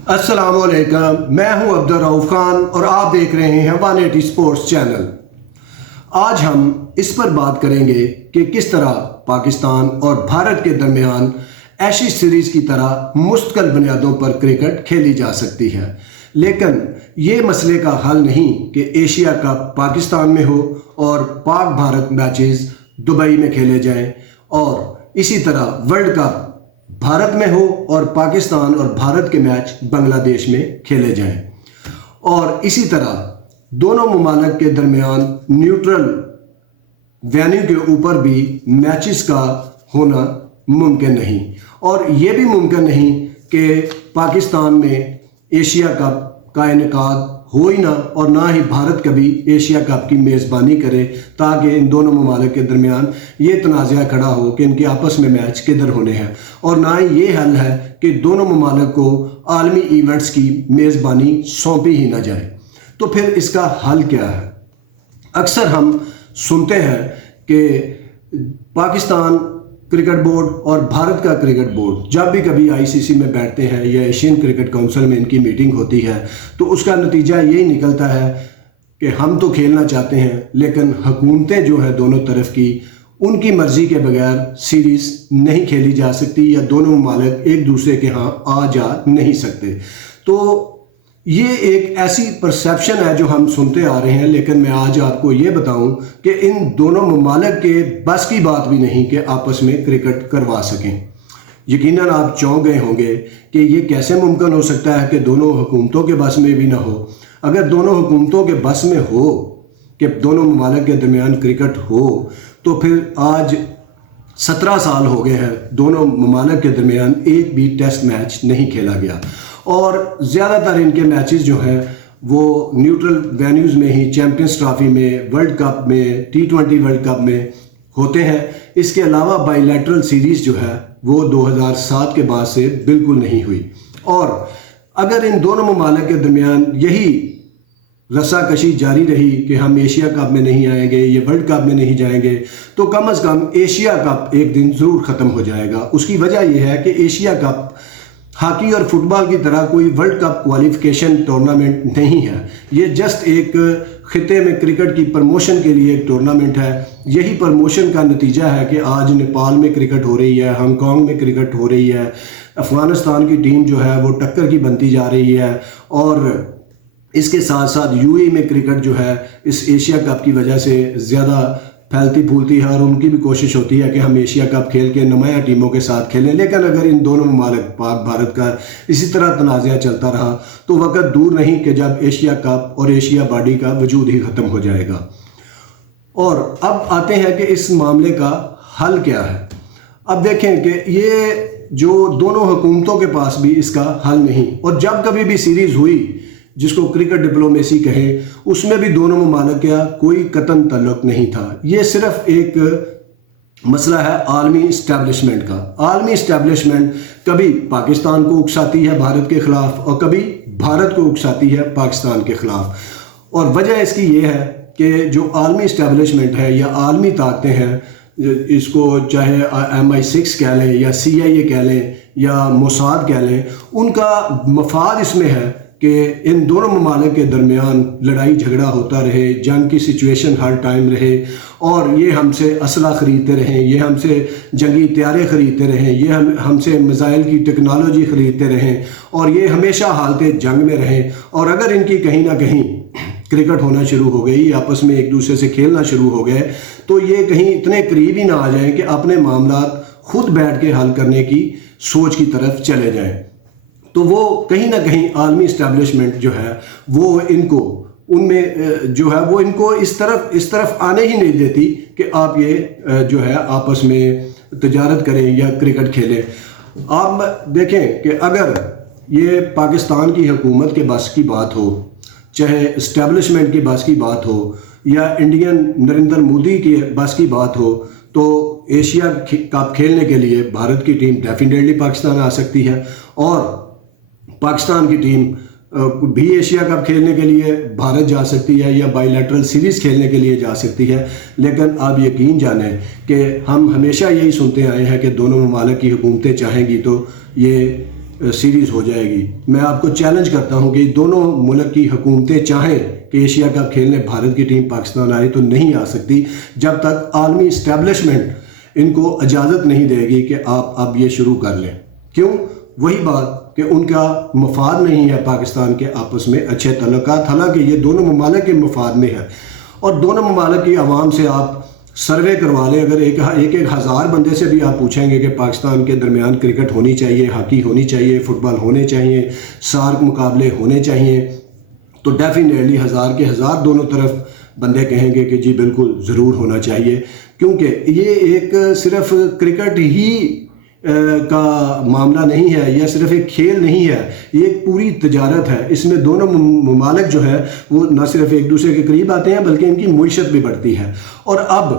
अस्सलाम वालेकुम, मैं हूं अब्दुल रऊफ खान और आप देख रहे हैं 180 स्पोर्ट्स चैनल। आज हम इस पर बात करेंगे कि किस तरह पाकिस्तान और भारत के दरमियान एशेज सीरीज़ की तरह मुस्तकिल बुनियादों पर क्रिकेट खेली जा सकती है, लेकिन ये मसले का हल नहीं कि एशिया कप पाकिस्तान में हो और पाक भारत मैचेस दुबई में खेले जाएं और इसी तरह वर्ल्ड कप भारत में हो और पाकिस्तान और भारत के मैच बांग्लादेश में खेले जाएं, और इसी तरह दोनों ममालिक के दरमियान न्यूट्रल वेन्यू के ऊपर भी मैचेस का होना मुमकिन नहीं, और ये भी मुमकिन नहीं कि पाकिस्तान में एशिया कप का इनेकाद हो ही ना और ना ही भारत कभी एशिया कप की मेज़बानी करे, ताकि इन दोनों ममालिक के दरमियान ये तनाज़ा खड़ा हो कि इनके आपस में मैच किधर होने हैं, और ना ही ये हल है कि दोनों ममालिक को आलमी इवेंट्स की मेज़बानी सौंपी ही ना जाए। तो फिर इसका हल क्या है? अक्सर हम सुनते हैं कि पाकिस्तान क्रिकेट बोर्ड और भारत का क्रिकेट बोर्ड जब भी कभी आईसीसी में बैठते हैं या एशियन क्रिकेट काउंसिल में इनकी मीटिंग होती है तो उसका नतीजा यही निकलता है कि हम तो खेलना चाहते हैं, लेकिन हुकूमतें जो है दोनों तरफ की, उनकी मर्ज़ी के बगैर सीरीज़ नहीं खेली जा सकती या दोनों ममालिक एक दूसरे के यहाँ आ जा नहीं सकते। तो ये एक ऐसी परसेप्शन है जो हम सुनते आ रहे हैं, लेकिन मैं आज आपको ये बताऊं कि इन दोनों ममालिक के बस की बात भी नहीं कि आपस में क्रिकेट करवा सकें। यकीनन आप चौंक गए होंगे कि ये कैसे मुमकिन हो सकता है कि दोनों हुकूमतों के बस में भी ना हो। अगर दोनों हुकूमतों के बस में हो कि दोनों ममालिक के दरमियान क्रिकेट हो, तो फिर आज 17 साल हो गए हैं दोनों ममालिक के दरमियान एक भी टेस्ट मैच नहीं खेला गया, और ज़्यादातर इनके मैचेस जो हैं वो न्यूट्रल वेन्यूज़ में ही, चैम्पियंस ट्रॉफी में, वर्ल्ड कप में, T20 वर्ल्ड कप में होते हैं। इसके अलावा बाइलैटरल सीरीज़ जो है वो 2007 के बाद से बिल्कुल नहीं हुई, और अगर इन दोनों ममालिक के दरमियान यही रस्साकशी जारी रही कि हम एशिया कप में नहीं आएंगे, ये वर्ल्ड कप में नहीं जाएंगे, तो कम से कम एशिया कप एक दिन ज़रूर ख़त्म हो जाएगा। उसकी वजह यह है कि एशिया कप हॉकी और फुटबॉल की तरह कोई वर्ल्ड कप क्वालिफिकेशन टूर्नामेंट नहीं है। ये जस्ट एक खिते में क्रिकेट की प्रमोशन के लिए एक टूर्नामेंट है। यही प्रमोशन का नतीजा है कि आज नेपाल में क्रिकेट हो रही है, हांगकांग में क्रिकेट हो रही है, अफ़गानिस्तान की टीम जो है वो टक्कर की बनती जा रही है, और इसके साथ साथ यूएई में क्रिकेट जो है इस एशिया कप की वजह से ज़्यादा फैलती फूलती है, और उनकी भी कोशिश होती है कि हम एशिया कप खेल के नुमाया टीमों के साथ खेलें। लेकिन अगर इन दोनों ममालिक पाक भारत का इसी तरह तनाज़ा चलता रहा तो वक़्त दूर नहीं कि जब एशिया कप और एशिया बॉडी का वजूद ही ख़त्म हो जाएगा। और अब आते हैं कि इस मामले का हल क्या है। अब देखें कि ये जो दोनों हुकूमतों के पास भी इसका हल नहीं, और जब कभी भी सीरीज़ हुई जिसको क्रिकेट डिप्लोमेसी कहे, उसमें भी दोनों ममालिक का कोई कतन ताल्लुक नहीं था। ये सिर्फ एक मसला है आलमी इस्टेब्लिशमेंट का। आलमी इस्टेब्लिशमेंट कभी पाकिस्तान को उकसाती है भारत के ख़िलाफ़ और कभी भारत को उकसाती है पाकिस्तान के ख़िलाफ़, और वजह इसकी ये है कि जो आलमी इस्टेब्लिशमेंट है या आलमी ताकतें हैं, इसको चाहे MI6 कह लें या CIA कह लें या मोसाद कह लें, उनका मफाद इसमें है कि इन दोनों ममालिक के दरमियान लड़ाई झगड़ा होता रहे, जंग की सिचुएशन हर टाइम रहे, और ये हमसे असला ख़रीदते रहें, ये हमसे जंगी तैयारे ख़रीदते रहें, ये हमसे मिसाइल की टेक्नोलॉजी ख़रीदते रहें, और ये हमेशा हालत जंग में रहें। और अगर इनकी कहीं ना कहीं क्रिकेट होना शुरू हो गई, आपस में एक दूसरे से खेलना शुरू हो गए, तो ये कहीं इतने करीब ही ना आ जाएं कि अपने मामलात खुद बैठ के हल करने की सोच की तरफ चले जाएं। तो वो कहीं ना कहीं आलमी इस्टेब्लिशमेंट जो है वो इनको उनमें जो है वो इनको इस तरफ आने ही नहीं देती कि आप ये जो है आपस में तजारत करें या क्रिकेट खेलें। आप देखें कि अगर ये पाकिस्तान की हुकूमत के बस की बात हो, चाहे इस्टेब्लिशमेंट की बस की बात हो, या इंडियन नरेंद्र मोदी के बस की बात हो, तो एशिया कप खेलने के लिए भारत की टीम डेफिनेटली पाकिस्तान आ सकती है, और पाकिस्तान की टीम भी एशिया कप खेलने के लिए भारत जा सकती है या बाइलैटरल सीरीज़ खेलने के लिए जा सकती है। लेकिन आप यकीन जानें कि हम हमेशा यही सुनते आए हैं कि दोनों ममालिक की हुकूमतें चाहेंगी तो ये سیریز ہو جائے گی. میں آپ کو چیلنج کرتا ہوں کہ دونوں ملک کی حکومتیں چاہیں کہ ایشیا کپ کھیلنے بھارت کی ٹیم پاکستان آئے تو نہیں آ سکتی جب تک عالمی اسٹیبلشمنٹ ان کو اجازت نہیں دے گی کہ آپ اب یہ شروع کر لیں. کیوں؟ وہی بات کہ ان کا مفاد نہیں ہے پاکستان کے آپس میں اچھے تعلقات، حالانکہ یہ دونوں ممالک کے مفاد میں ہے. اور دونوں ممالک کی عوام سے آپ سروے کروا لیں، اگر ایک ہزار بندے سے بھی آپ پوچھیں گے کہ پاکستان کے درمیان کرکٹ ہونی چاہیے، ہاکی ہونی چاہیے، فٹ بال ہونے چاہیے، سارک مقابلے ہونے چاہیے، تو ڈیفینیٹلی ہزار کے ہزار دونوں طرف بندے کہیں گے کہ جی بالکل ضرور ہونا چاہیے. کیونکہ یہ ایک صرف کرکٹ ہی کا معاملہ نہیں ہے، یہ صرف ایک کھیل نہیں ہے، یہ ایک پوری تجارت ہے. اس میں دونوں ممالک جو ہے وہ نہ صرف ایک دوسرے کے قریب آتے ہیں بلکہ ان کی معیشت بھی بڑھتی ہے. اور اب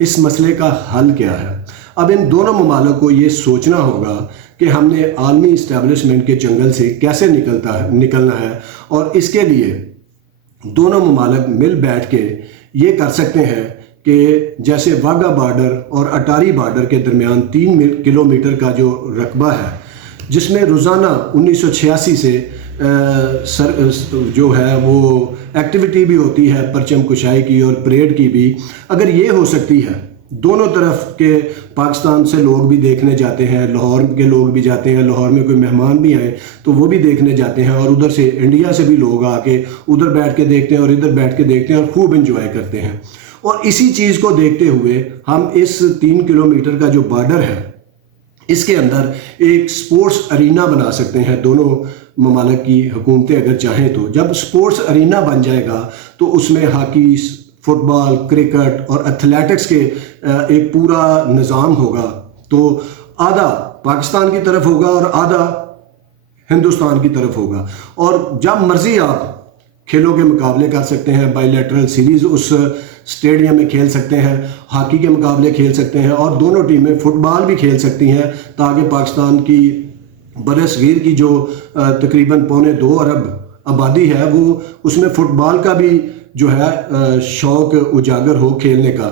اس مسئلے کا حل کیا ہے؟ اب ان دونوں ممالک کو یہ سوچنا ہوگا کہ ہم نے عالمی اسٹیبلشمنٹ کے جنگل سے کیسے نکلنا ہے، اور اس کے لیے دونوں ممالک مل بیٹھ کے یہ کر سکتے ہیں کہ جیسے واگا بارڈر اور اٹاری بارڈر کے درمیان 3 کلومیٹر کا جو رقبہ ہے، جس میں روزانہ 1986 سے جو ہے وہ ایکٹیویٹی بھی ہوتی ہے پرچم کشائی کی اور پریڈ کی بھی، اگر یہ ہو سکتی ہے دونوں طرف کے پاکستان سے لوگ بھی دیکھنے جاتے ہیں، لاہور کے لوگ بھی جاتے ہیں، لاہور میں کوئی مہمان بھی آئے تو وہ بھی دیکھنے جاتے ہیں، اور ادھر سے انڈیا سے بھی لوگ آ کے ادھر بیٹھ کے دیکھتے ہیں اور ادھر بیٹھ کے دیکھتے ہیں اور خوب انجوائے کرتے ہیں. اور اسی چیز کو دیکھتے ہوئے ہم اس 3 کلومیٹر کا جو بارڈر ہے اس کے اندر ایک سپورٹس ارینا بنا سکتے ہیں. دونوں ممالک کی حکومتیں اگر چاہیں تو جب سپورٹس ارینا بن جائے گا تو اس میں ہاکی، فٹ بال، کرکٹ اور ایتھلیٹکس کے ایک پورا نظام ہوگا. تو آدھا پاکستان کی طرف ہوگا اور آدھا ہندوستان کی طرف ہوگا، اور جب مرضی آپ کھیلوں کے مقابلے کر سکتے ہیں. بائی لیٹرل سیریز اس اسٹیڈیم میں کھیل سکتے ہیں، ہاکی کے مقابلے کھیل سکتے ہیں، اور دونوں ٹیمیں فٹ بال بھی کھیل سکتی ہیں تاکہ پاکستان کی بر صغیر کی جو تقریباً 2.25 ارب آبادی ہے وہ اس میں فٹ بال کا بھی جو ہے شوق اجاگر ہو کھیلنے کا.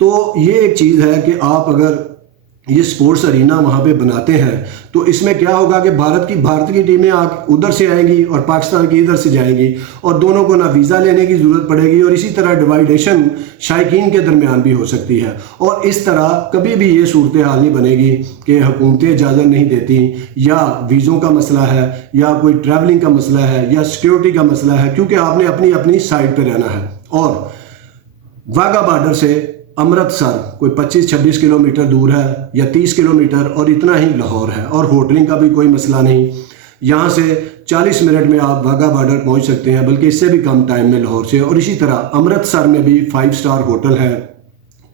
تو یہ ایک چیز ہے کہ آپ اگر یہ سپورٹس ارینا وہاں پہ بناتے ہیں تو اس میں کیا ہوگا کہ بھارت کی ٹیمیں ادھر سے آئیں گی اور پاکستان کی ادھر سے جائیں گی، اور دونوں کو نہ ویزا لینے کی ضرورت پڑے گی، اور اسی طرح ڈیوائیڈیشن شائقین کے درمیان بھی ہو سکتی ہے. اور اس طرح کبھی بھی یہ صورتحال نہیں بنے گی کہ حکومتیں اجازت نہیں دیتی، یا ویزوں کا مسئلہ ہے، یا کوئی ٹریولنگ کا مسئلہ ہے، یا سیکیورٹی کا مسئلہ ہے، کیونکہ آپ نے اپنی سائڈ پہ رہنا ہے. اور واگا بارڈر سے امرتسر کوئی 25-26 کلومیٹر دور ہے یا 30 کلومیٹر، اور اتنا ہی لاہور ہے، اور ہوٹلنگ کا بھی کوئی مسئلہ نہیں. یہاں سے 40 منٹ میں آپ واگا بارڈر پہنچ سکتے ہیں، بلکہ اس سے بھی کم ٹائم میں لاہور سے. اور اسی طرح امرتسر میں بھی 5 اسٹار ہوٹل ہے،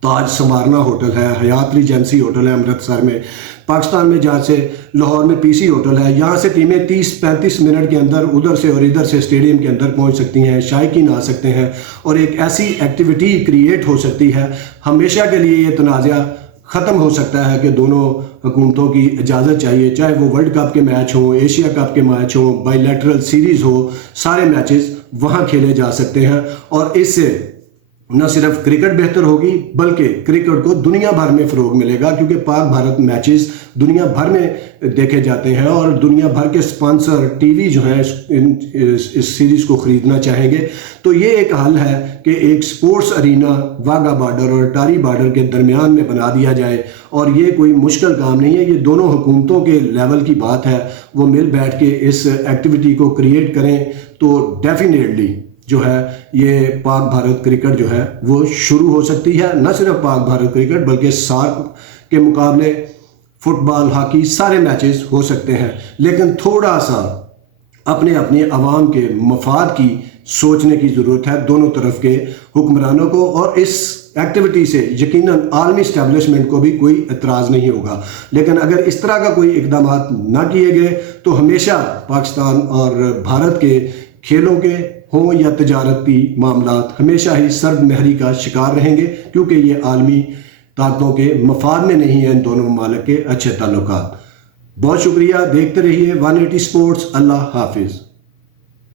تاج سمارنا ہوٹل ہے، حیات ریجنسی ہوٹل ہے امرتسر میں. پاکستان میں جہاں سے لاہور میں PC ہوٹل ہے، یہاں سے ٹیمیں 30-35 منٹ کے اندر ادھر سے اور ادھر سے اسٹیڈیم کے اندر پہنچ سکتی ہیں، شائقین آ سکتے ہیں، اور ایک ایسی ایکٹیویٹی کریٹ ہو سکتی ہے. ہمیشہ کے لیے یہ تنازع ختم ہو سکتا ہے کہ دونوں حکومتوں کی اجازت چاہیے، چاہے وہ ورلڈ کپ کے میچ ہوں، ایشیا کپ کے میچ ہوں، بائی لیٹرل سیریز ہو، سارے میچز وہاں کھیلے جا سکتے ہیں. اور اس سے نہ صرف کرکٹ بہتر ہوگی بلکہ کرکٹ کو دنیا بھر میں فروغ ملے گا، کیونکہ پاک بھارت میچز دنیا بھر میں دیکھے جاتے ہیں، اور دنیا بھر کے سپانسر ٹی وی جو ہیں اس سیریز کو خریدنا چاہیں گے. تو یہ ایک حل ہے کہ ایک سپورٹس ارینا واگا بارڈر اور اٹاری بارڈر کے درمیان میں بنا دیا جائے، اور یہ کوئی مشکل کام نہیں ہے. یہ دونوں حکومتوں کے لیول کی بات ہے، وہ مل بیٹھ کے اس ایکٹیویٹی کو کریٹ کریں تو ڈیفینیٹلی جو ہے یہ پاک بھارت کرکٹ جو ہے وہ شروع ہو سکتی ہے. نہ صرف پاک بھارت کرکٹ بلکہ سارک کے مقابلے، فٹ بال، ہاکی، سارے میچز ہو سکتے ہیں. لیکن تھوڑا سا اپنے عوام کے مفاد کی سوچنے کی ضرورت ہے دونوں طرف کے حکمرانوں کو، اور اس ایکٹیویٹی سے یقیناً عالمی اسٹیبلشمنٹ کو بھی کوئی اعتراض نہیں ہوگا. لیکن اگر اس طرح کا کوئی اقدامات نہ کیے گئے تو ہمیشہ پاکستان اور بھارت کے کھیلوں کے ہوں یا تجارتی معاملات ہمیشہ ہی سرد مہری کا شکار رہیں گے، کیونکہ یہ عالمی طاقتوں کے مفاد میں نہیں ہیں ان دونوں ممالک کے اچھے تعلقات. بہت شکریہ، دیکھتے رہیے 180 سپورٹس. اللہ حافظ.